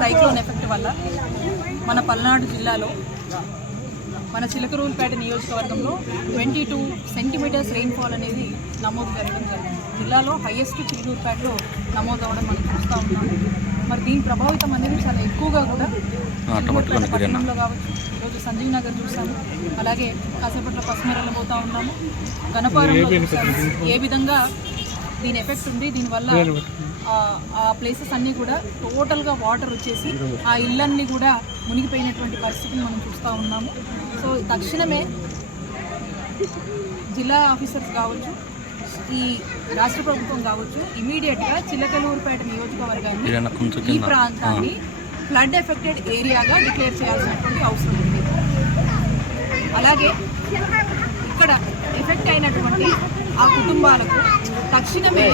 Cyclone effect వల్ల మన పల్నాడు జిల్లాలో మన చిలకలూరిపేట నియోజకవర్గంలో 22 సెంటీమీటర్స్ రెయిన్ఫాల్ అనేది నమోదు జరగడం జరిగింది. జిల్లాలో హైయెస్ట్ చిలకలూరిపేటలో నమోదు అవ్వడం మనం చూస్తూ ఉన్నాము. మరి దీని ప్రభావితం అనేది చాలా ఎక్కువగా కూడా పట్టణంలో కావచ్చు, ఈరోజు సంజీవ్ నగర్ చూసాము, అలాగే కాసేపట్లో పసుమరలో పోతూ ఉన్నాము, గణపారంలో ఏ విధంగా దీని ఎఫెక్ట్ ఉంది. దీనివల్ల ఆ ప్లేసెస్ అన్నీ కూడా టోటల్గా వాటర్ వచ్చేసి ఆ ఇళ్ళన్నీ కూడా మునిగిపోయినటువంటి పరిస్థితిని మనం చూస్తూ ఉన్నాము. సో తక్షణమే జిల్లా ఆఫీసర్స్ కావచ్చు, ఈ రాష్ట్ర ప్రభుత్వం కావచ్చు, ఇమీడియట్గా చిలకలూరిపేట నియోజకవర్గాన్ని, ఈ ప్రాంతాన్ని ఫ్లడ్ ఎఫెక్టెడ్ ఏరియాగా డిక్లేర్ చేయాల్సినటువంటి అవసరం ఉంది. అలాగే ఇక్కడ ఎఫెక్ట్ అయినటువంటి ఆ కుటుంబాలకు తక్షణమే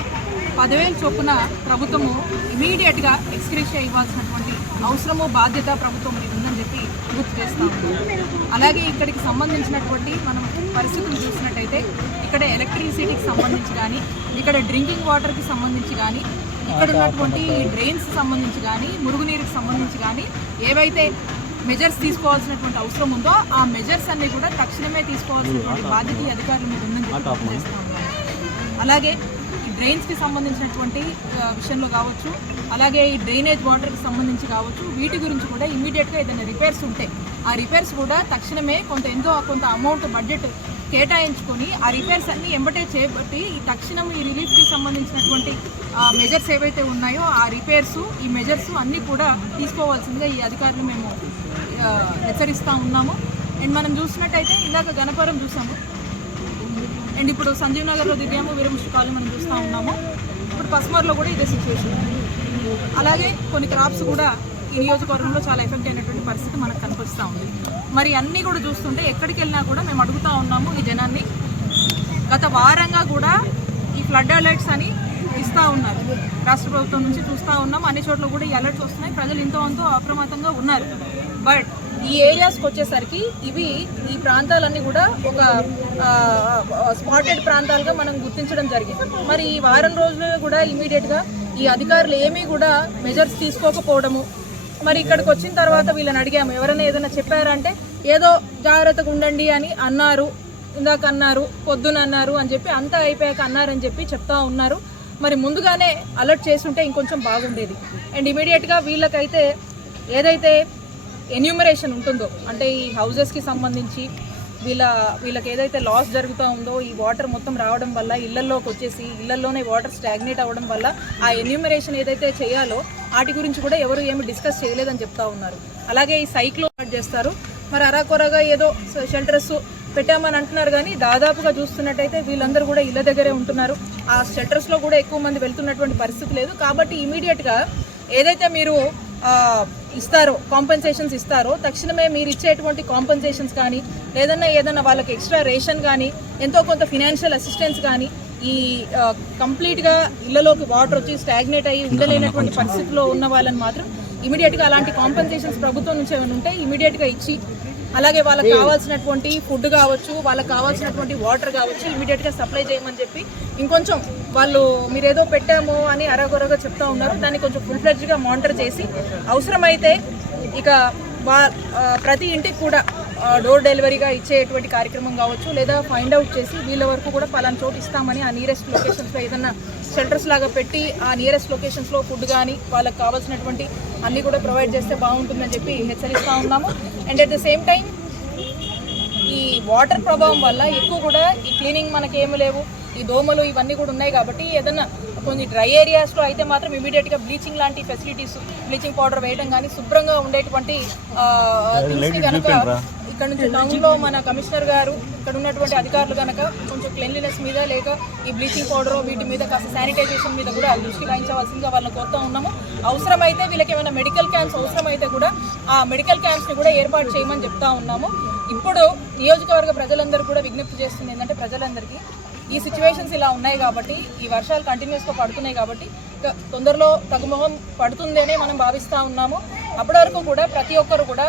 10,000 చొప్పున ప్రభుత్వము ఇమీడియట్గా ఎక్స్గ్రేషియా ఇవ్వాల్సినటువంటి అవసరము, బాధ్యత ప్రభుత్వం మీద ఉందని చెప్పి గుర్తు చేస్తాము. అలాగే ఇక్కడికి సంబంధించినటువంటి మనం పరిస్థితులు చూసినట్టయితే ఇక్కడ ఎలక్ట్రిసిటీకి సంబంధించి కానీ, ఇక్కడ డ్రింకింగ్ వాటర్కి సంబంధించి కానీ, ఇక్కడ ఉన్నటువంటి డ్రైన్స్ సంబంధించి కానీ, మురుగునీరుకి సంబంధించి కానీ ఏవైతే మెజర్స్ తీసుకోవాల్సినటువంటి అవసరం ఉందో ఆ మెజర్స్ అన్నీ కూడా తక్షణమే తీసుకోవాల్సినటువంటి బాధ్యత అధికారుల మీద ఉందని చెప్పి చేస్తాము. అలాగే ఈ డ్రైన్స్కి సంబంధించినటువంటి విషయంలో కావచ్చు, అలాగే ఈ డ్రైనేజ్ వాటర్కి సంబంధించి కావచ్చు, వీటి గురించి కూడా ఇమీడియట్గా ఏదైనా రిపేర్స్ ఉంటే ఆ రిపేర్స్ కూడా తక్షణమే కొంత అమౌంట్ బడ్జెట్ కేటాయించుకొని ఆ రిపేర్స్ అన్నీ ఎంబటే చేపట్టి ఈ తక్షణం ఈ రిలీఫ్కి సంబంధించినటువంటి మెజర్స్ ఏవైతే ఉన్నాయో ఆ రిపేర్స్, ఈ మెజర్స్ అన్నీ కూడా తీసుకోవాల్సిందిగా ఈ అధికారులు మేము హెచ్చరిస్తూ ఉన్నాము. అండ్ మనం చూసినట్టయితే ఇందాక గణపురం చూసాము, అండ్ ఇప్పుడు సంజీవ్ నగర్లో దిగాము, వీరముష్టి కాలనీ మనం చూస్తూ ఉన్నాము, ఇప్పుడు పసుమర్లో కూడా ఇదే సిచ్యువేషన్. అలాగే కొన్ని క్రాప్స్ కూడా ఈ నియోజకవర్గంలో చాలా ఎఫెక్ట్ అయినటువంటి పరిస్థితి మనకు కనిపిస్తూ ఉంది. మరి అన్నీ కూడా చూస్తుంటే ఎక్కడికి వెళ్ళినా కూడా మేము అడుగుతూ ఉన్నాము ఈ జనాన్ని. గత వారంగా కూడా ఈ ఫ్లడ్ అలర్ట్స్ అని ఇస్తూ ఉన్నారు, రాష్ట్ర ప్రభుత్వం నుంచి చూస్తూ ఉన్నాం. అన్ని చోట్ల కూడా ఈ అలర్ట్స్ వస్తున్నాయి, ప్రజలు ఎంతో అప్రమత్తంగా ఉన్నారు. బట్ ఈ ఏరియాస్కి వచ్చేసరికి ఈ ప్రాంతాలన్నీ కూడా ఒక స్పాటెడ్ ప్రాంతాలుగా మనం గుర్తించడం జరిగింది. మరి ఈ వారం రోజులు కూడా ఇమీడియట్గా ఈ అధికారులు ఏమీ కూడా మెజర్స్ తీసుకోకపోవడము. మరి ఇక్కడికి వచ్చిన తర్వాత వీళ్ళని అడిగాము, ఎవరైనా ఏదైనా చెప్పారంటే ఏదో జాగ్రత్తగా ఉండండి అని అన్నారు, ఇందాక అన్నారు, పొద్దున అన్నారు అని చెప్పి, అంతా అయిపోయాక అన్నారని చెప్పి చెప్తా ఉన్నారు. మరి ముందుగానే అలర్ట్ చేస్తుంటే ఇంకొంచెం బాగుండేది. అండ్ ఇమీడియట్గా వీళ్ళకైతే ఏదైతే ఎన్యూమరేషన్ ఉంటుందో, అంటే ఈ హౌజెస్కి సంబంధించి వీళ్ళకి ఏదైతే లాస్ జరుగుతూ ఉందో, ఈ వాటర్ మొత్తం రావడం వల్ల ఇళ్లలోకి వచ్చేసి ఇళ్లలోనే వాటర్ స్టాగ్నేట్ అవ్వడం వల్ల ఆ ఎన్యూమరేషన్ ఏదైతే చేయాలో వాటి గురించి కూడా ఎవరు ఏమి డిస్కస్ చేయలేదని చెప్తా ఉన్నారు. అలాగే ఈ సైక్లోన్ చేస్తారు, మరి అరాకొరగా ఏదో షెల్టర్స్ పెట్టామని అంటున్నారు, కానీ దాదాపుగా చూస్తున్నట్టయితే వీళ్ళందరూ కూడా ఇళ్ళ దగ్గరే ఉంటున్నారు. ఆ షెల్టర్స్లో కూడా ఎక్కువ మంది వెళ్తున్నటువంటి పరిస్థితి లేదు. కాబట్టి ఇమీడియట్గా ఏదైతే మీరు ఇస్తారో, కాంపెన్సేషన్స్ ఇస్తారో, తక్షణమే మీరు ఇచ్చేటువంటి కాంపెన్సేషన్స్ కానీ, ఏదైనా వాళ్ళకి ఎక్స్ట్రా రేషన్ కానీ, ఎంతో కొంత ఫినాన్షియల్ అసిస్టెన్స్ కానీ, ఈ కంప్లీట్గా ఇళ్లలోకి వాటర్ వచ్చి స్టాగ్నేట్ అయ్యి ఉండలేనటువంటి పరిస్థితిలో ఉన్న వాళ్ళని మాత్రం ఇమీడియట్గా అలాంటి కాంపెన్సేషన్స్ ప్రభుత్వం నుంచి ఏమైనా ఉంటే ఇమీడియట్గా ఇచ్చి, అలాగే వాళ్ళకి కావాల్సినటువంటి ఫుడ్ కావచ్చు, వాళ్ళకి కావాల్సినటువంటి వాటర్ కావచ్చు ఇమీడియట్గా సప్లై చేయమని చెప్పి, ఇంకొంచెం వాళ్ళు మీరేదో పెట్టాము అని అరగొరగా చెప్తా ఉన్నారు, దాన్ని కొంచెం ఫుల్ ఫ్లెడ్జ్గా మానిటర్ చేసి అవసరమైతే ఇక ప్రతి ఇంటికి కూడా డోర్ డెలివరీగా ఇచ్చేటువంటి కార్యక్రమం కావచ్చు, లేదా ఫైండ్ అవుట్ చేసి వీళ్ళ వరకు కూడా పలానా చోటు ఇస్తామని ఆ నియరెస్ట్ లొకేషన్స్లో ఏదైనా షెల్టర్స్ లాగా పెట్టి ఆ నియరెస్ట్ లొకేషన్స్లో ఫుడ్ కానీ వాళ్ళకి కావాల్సినటువంటి అన్నీ కూడా ప్రొవైడ్ చేస్తే బాగుంటుందని చెప్పి హెచ్చరిస్తూ ఉన్నాము. And at the same time ఈ వాటర్ ప్రభావం వల్ల ఎక్కువ కూడా ఈ క్లీనింగ్ మనకేమీ లేవు, ఈ దోమలు ఇవన్నీ కూడా ఉన్నాయి. కాబట్టి ఏదన్నా కొన్ని డ్రై ఏరియాస్లో అయితే మాత్రం ఇమీడియట్గా బ్లీచింగ్ లాంటి ఫెసిలిటీస్, బ్లీచింగ్ పౌడర్ వేయడం కానీ, శుభ్రంగా ఉండేటువంటి థింగ్స్ని కనుక ఇక్కడ నుంచి టౌన్లో మన కమిషనర్ గారు, ఇక్కడ ఉన్నటువంటి అధికారులు కనుక కొంచెం క్లీన్లీనెస్ మీద, లేక ఈ బ్లీచింగ్ పౌడర్ వీటి మీద కాస్త శానిటైజేషన్ మీద కూడా దృష్టి వహించవలసిందిగా వాళ్ళని కోరుతూ ఉన్నాము. అవసరమైతే వీళ్ళకి ఏమైనా మెడికల్ క్యాంప్స్ అవసరమైతే కూడా ఆ మెడికల్ క్యాంప్స్ని కూడా ఏర్పాటు చేయమని చెప్తా ఉన్నాము. ఇప్పుడు నియోజకవర్గ ప్రజలందరూ కూడా విజ్ఞప్తి చేస్తుంది ఏంటంటే, ప్రజలందరికీ ఈ సిచ్యువేషన్స్ ఇలా ఉన్నాయి కాబట్టి, ఈ వర్షాలు కంటిన్యూస్గా పడుతున్నాయి కాబట్టి తొందరలో తగుముఖం పడుతుందనే మనం భావిస్తూ ఉన్నాము. అప్పటి వరకు కూడా ప్రతి ఒక్కరు కూడా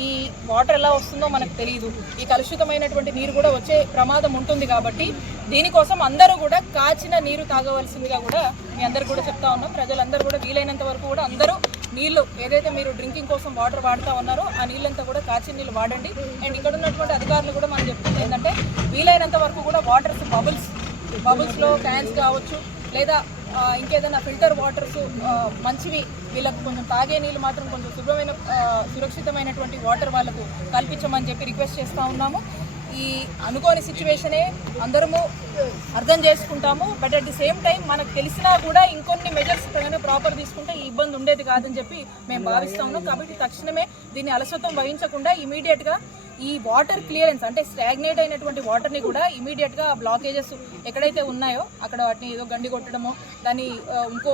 ఈ వాటర్ ఎలా వస్తుందో మనకు తెలియదు. ఈ కలుషితమైనటువంటి నీరు కూడా వచ్చే ప్రమాదం ఉంటుంది. కాబట్టి దీనికోసం అందరూ కూడా కాచిన నీరు తాగవలసిందిగా కూడా మీ అందరు కూడా చెప్తా ఉన్నాం. ప్రజలందరూ కూడా వీలైనంత వరకు కూడా అందరూ నీళ్లు ఏదైతే మీరు డ్రింకింగ్ కోసం వాటర్ వాడుతూ ఉన్నారో ఆ నీళ్ళంతా కూడా కాచిన నీళ్ళు వాడండి. అండ్ ఇక్కడ ఉన్నటువంటి అధికారులు కూడా మనం చెప్తుంది ఏంటంటే వీలైనంత వరకు కూడా వాటర్స్ బబుల్స్లో క్యాన్స్ కావచ్చు లేదా ఇంకేదైనా ఫిల్టర్ వాటర్స్ మంచివి వీళ్ళకు కొంచెం తాగే నీళ్ళు మాత్రం కొంచెం శుభ్రమైన సురక్షితమైనటువంటి వాటర్ వాళ్ళకు కల్పించమని చెప్పి రిక్వెస్ట్ చేస్తూ ఉన్నాము. ఈ అనుకోని సిచ్యువేషనే అందరము అర్థం చేసుకుంటాము. But at the same time మనకు తెలిసినా కూడా ఇంకొన్ని మెజర్స్ ప్రాపర్ తీసుకుంటే ఈ ఇబ్బంది ఉండేది కాదని చెప్పి మేము భావిస్తూ ఉన్నాం. కాబట్టి తక్షణమే దీన్ని అలసత్వం వహించకుండా ఇమీడియట్గా ఈ వాటర్ క్లియరెన్స్ అంటే స్టాగ్నేట్ అయినటువంటి వాటర్ని కూడా ఇమీడియట్గా బ్లాకేజెస్ ఎక్కడైతే ఉన్నాయో అక్కడ వాటిని ఏదో గండి కొట్టడమో దాన్ని ఇంకో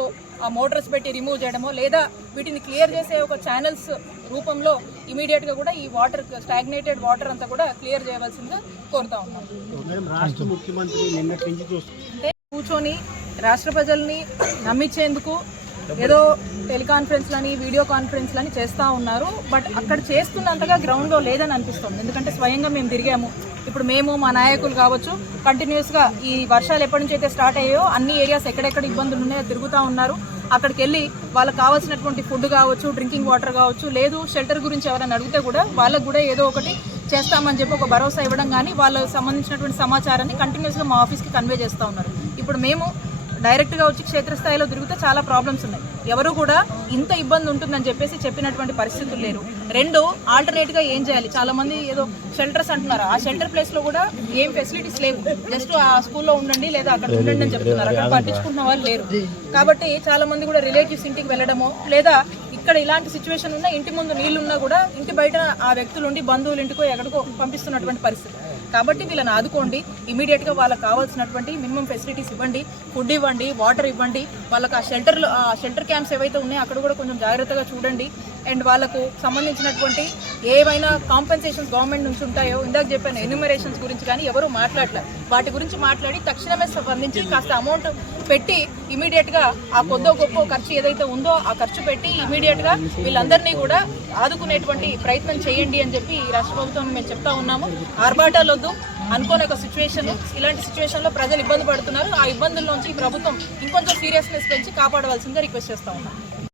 మోటార్స్ పెట్టి రిమూవ్ చేయడమో లేదా వీటిని క్లియర్ చేసే ఒక ఛానల్స్ రూపంలో ఇమీడియట్గా కూడా ఈ వాటర్ స్టాగ్నేటెడ్ వాటర్ అంతా కూడా క్లియర్ చేయవలసిందిగా కోరుతా ఉన్నాం. రాష్ట్ర ముఖ్యమంత్రి అంటే కూర్చొని రాష్ట్ర ప్రజల్ని నమ్మించేందుకు ఏదో టెలికాన్ఫరెన్స్లని వీడియో కాన్ఫరెన్స్లని చేస్తూ ఉన్నారు. బట్ అక్కడ చేస్తున్నంతగా గ్రౌండ్లో లేదని అనిపిస్తుంది. ఎందుకంటే స్వయంగా మేము తిరిగాము. ఇప్పుడు మేము మా నాయకులు కావచ్చు కంటిన్యూస్గా ఈ వర్షాలు ఎప్పటి నుంచి అయితే స్టార్ట్ అయ్యాయో అన్ని ఏరియాస్ ఎక్కడెక్కడ ఇబ్బందులు ఉన్నాయో తిరుగుతూ ఉన్నారు. అక్కడికి వెళ్ళి వాళ్ళకి కావాల్సినటువంటి ఫుడ్ కావచ్చు, డ్రింకింగ్ వాటర్ కావచ్చు, లేదు షెల్టర్ గురించి ఎవరైనా అడిగితే కూడా వాళ్ళకు కూడా ఏదో ఒకటి చేస్తామని చెప్పి ఒక భరోసా ఇవ్వడం కానీ వాళ్ళకి సంబంధించినటువంటి సమాచారాన్ని కంటిన్యూస్గా మా ఆఫీస్కి కన్వే చేస్తూ ఉన్నారు. ఇప్పుడు మేము డైరెక్ట్గా వచ్చి క్షేత్రస్థాయిలో తిరిగితే చాలా ప్రాబ్లమ్స్ ఉన్నాయి. ఎవరు కూడా ఇంత ఇబ్బంది ఉంటుందని చెప్పేసి చెప్పినటువంటి పరిస్థితులు లేరు. రెండు, ఆల్టర్నేట్గా ఏం చేయాలి? చాలామంది ఏదో షెల్టర్స్ అంటున్నారు. ఆ షెల్టర్ ప్లేస్లో కూడా ఏం ఫెసిలిటీస్ లేవు. జస్ట్ ఆ స్కూల్లో ఉండండి లేదా అక్కడ ఉండండి అని చెప్తున్నారు. అక్కడ పట్టించుకున్న వాళ్ళు లేరు. కాబట్టి చాలామంది కూడా రిలేటివ్స్ ఇంటికి వెళ్ళడమో లేదా ఇక్కడ ఇలాంటి సిచ్యువేషన్ ఉన్నా ఇంటి ముందు నీళ్లు ఉన్నా కూడా ఇంటి బయట ఆ వ్యక్తులు ఉండి బంధువులు ఇంటికో ఎక్కడికో పంపిస్తున్నటువంటి పరిస్థితి. కాబట్టి వీళ్ళని ఆదుకోండి. ఇమీడియట్గా వాళ్ళకి కావాల్సినటువంటి మినిమం ఫెసిలిటీస్ ఇవ్వండి, ఫుడ్ ఇవ్వండి, వాటర్ ఇవ్వండి. వాళ్ళకి ఆ షెల్టర్ క్యాంప్స్ ఏవైతే ఉన్నాయో అక్కడ కూడా కొంచెం జాగ్రత్తగా చూడండి. అండ్ వాళ్ళకు సంబంధించినటువంటి ఏవైనా కాంపెన్సేషన్స్ గవర్నమెంట్ నుంచి ఉంటాయో ఇందాక చెప్పాను ఎన్యూమరేషన్స్ గురించి కానీ ఎవరు మాట్లాడలేదు. వాటి గురించి మాట్లాడి తక్షణమే స్పందించి కాస్త అమౌంట్ పెట్టి ఇమీడియట్గా ఆ కొద్దో గొప్ప ఖర్చు ఏదైతే ఉందో ఆ ఖర్చు పెట్టి ఇమీడియట్గా వీళ్ళందరినీ కూడా ఆదుకునేటువంటి ప్రయత్నం చేయండి అని చెప్పి ఈ రాష్ట్ర ప్రభుత్వం మేము చెప్తా ఉన్నాము. ఆర్భాటాలు వద్దు. అనుకోని ఒక సిచ్యువేషన్, ఇలాంటి సిచ్యువేషన్లో ప్రజలు ఇబ్బంది పడుతున్నారు. ఆ ఇబ్బందుల్లోంచి ఈ ప్రభుత్వం ఇంకొంచెం సీరియస్నెస్ పెంచి కాపాడవలసిందిగా రిక్వెస్ట్ చేస్తూ ఉన్నాం.